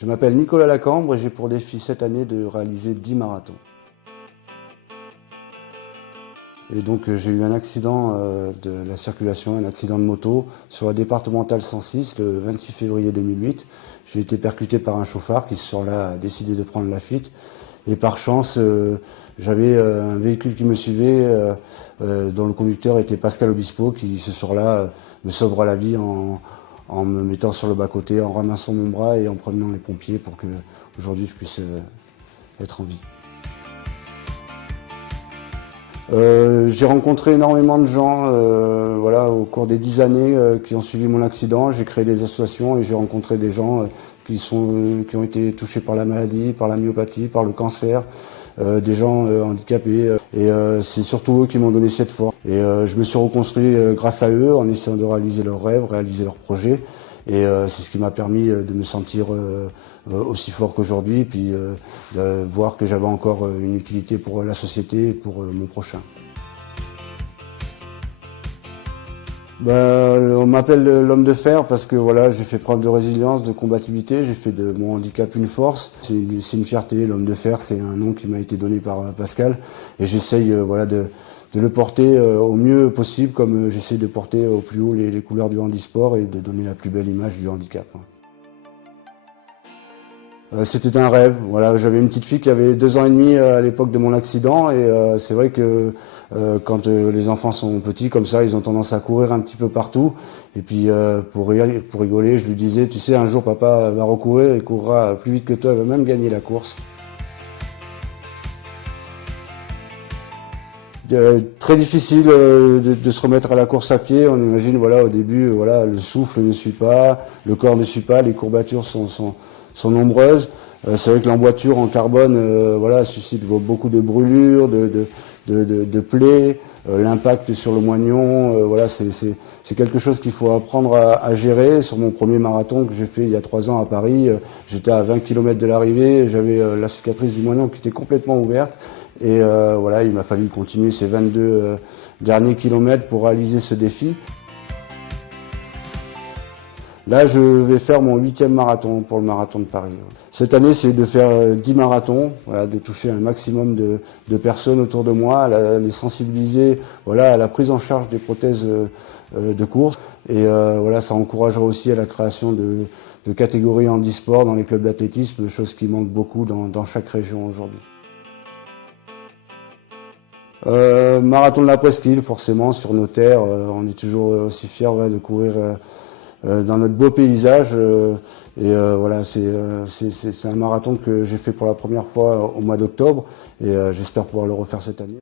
Je m'appelle Nicolas Lacambre et j'ai pour défi cette année de réaliser 10 marathons. Et donc j'ai eu un accident de la circulation, un accident de moto sur la départementale 106 le 26 février 2008. J'ai été percuté par un chauffard qui ce soir-là a décidé de prendre la fuite. Et par chance, j'avais un véhicule qui me suivait dont le conducteur était Pascal Obispo qui ce soir-là me sauvera la vie en me mettant sur le bas-côté, en ramassant mon bras et en promenant les pompiers pour que aujourd'hui je puisse être en vie. J'ai rencontré énormément de gens voilà, au cours des 10 années qui ont suivi mon accident. J'ai créé des associations et j'ai rencontré des gens qui ont été touchés par la maladie, par la myopathie, par le cancer, des gens handicapés. Et c'est surtout eux qui m'ont donné cette force. Et je me suis reconstruit grâce à eux en essayant de réaliser leurs rêves, réaliser leurs projets. Et c'est ce qui m'a permis de me sentir aussi fort qu'aujourd'hui, puis de voir que j'avais encore une utilité pour la société et pour mon prochain. On m'appelle l'homme de fer parce que voilà, j'ai fait preuve de résilience, de combativité, j'ai fait de mon handicap une force. C'est une fierté, l'homme de fer, c'est un nom qui m'a été donné par Pascal. Et j'essaye voilà, de le porter au mieux possible, comme j'essaye de porter au plus haut les couleurs du handisport et de donner la plus belle image du handicap. C'était un rêve. Voilà, j'avais une petite fille qui avait 2 ans et demi à l'époque de mon accident et c'est vrai que quand les enfants sont petits comme ça, ils ont tendance à courir un petit peu partout. Et puis pour rigoler, je lui disais, tu sais, un jour papa va recourir, il courra plus vite que toi, il va même gagner la course. Très difficile de se remettre à la course à pied. On imagine, voilà, au début, voilà, le souffle ne suit pas, le corps ne suit pas, les courbatures sont nombreuses. C'est vrai que l'emboîture en carbone, voilà, suscite beaucoup de brûlures, de plaies, l'impact sur le moignon, voilà, c'est quelque chose qu'il faut apprendre à gérer. Sur mon premier marathon que j'ai fait il y a 3 ans à Paris, j'étais à 20 km de l'arrivée, j'avais la cicatrice du moignon qui était complètement ouverte. Et voilà, il m'a fallu continuer ces 22 derniers kilomètres pour réaliser ce défi. Là, je vais faire mon 8e marathon pour le marathon de Paris. Cette année, c'est de faire 10 marathons, voilà, de toucher un maximum de personnes autour de moi, les sensibiliser voilà, à la prise en charge des prothèses de course. Et voilà, ça encouragera aussi à la création de catégories handisport dans les clubs d'athlétisme, chose qui manque beaucoup dans chaque région aujourd'hui. Marathon de la Presqu'île, forcément, sur nos terres, on est toujours aussi fiers voilà, de courir dans notre beau paysage. Voilà, c'est un marathon que j'ai fait pour la première fois au mois d'octobre et j'espère pouvoir le refaire cette année.